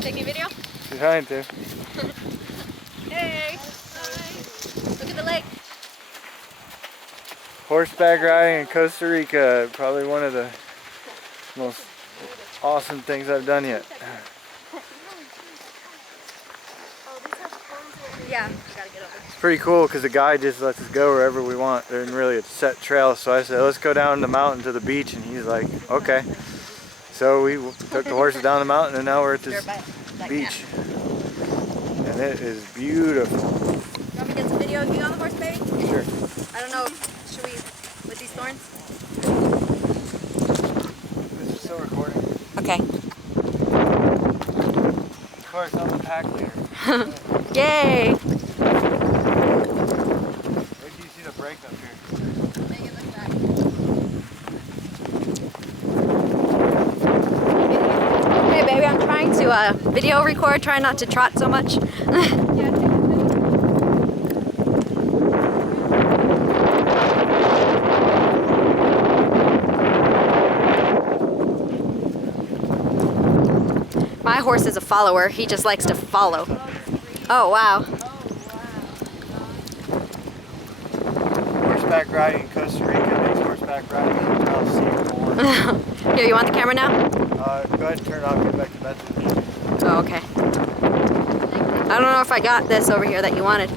Taking a video? She's trying to. Hey! Hi. Look at the lake. Horseback riding in Costa Rica, probably one of the most awesome things I've done yet. Yeah, you gotta get over. It's pretty cool because the guy just lets us go wherever we want. There isn't really a set trail, so I said, let's go down the mountain to the beach, and he's like, okay. So we took the horses down the mountain, and now we're at this beach. And it is beautiful. You want me to get some video of you on the horse, baby? Sure. I don't know, should we, with these thorns? This is still recording. Okay. Of course, I'm the pack leader. Yay! Wait till you see the break up here. Make it look back. Hey baby, I'm trying to video record, try not to trot so much. My horse is a follower, he just likes to follow. Oh wow. Horseback riding in Costa Rica makes horseback riding in Tennessee. Here, you want the camera now? Go ahead and turn it off, get back to bed. Oh, okay. I don't know if I got this over here that you wanted.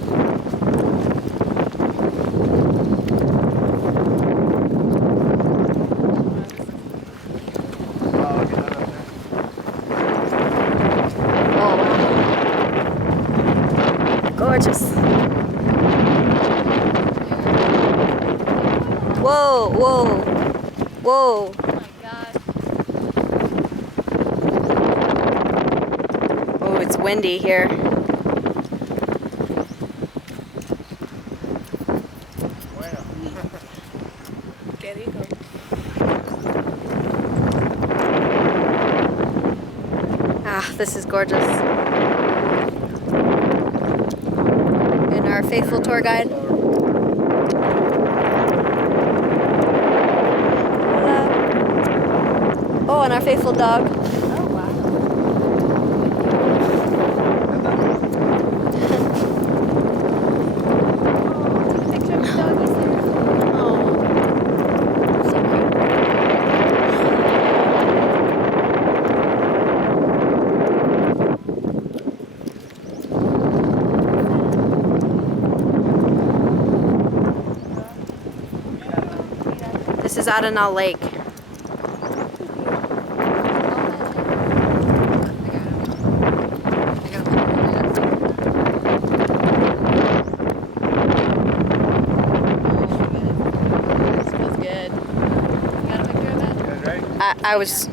Gorgeous. Whoa, whoa, whoa. Oh my God. Oh, it's windy here. Qué rico. Ah, this is gorgeous. Our faithful tour guide. Hello. Oh, and our faithful dog. Oh, wow. Picture of the doggies there. Oh. So This is Arenal Lake. Smells good. You got a picture of that? You guys ready? I was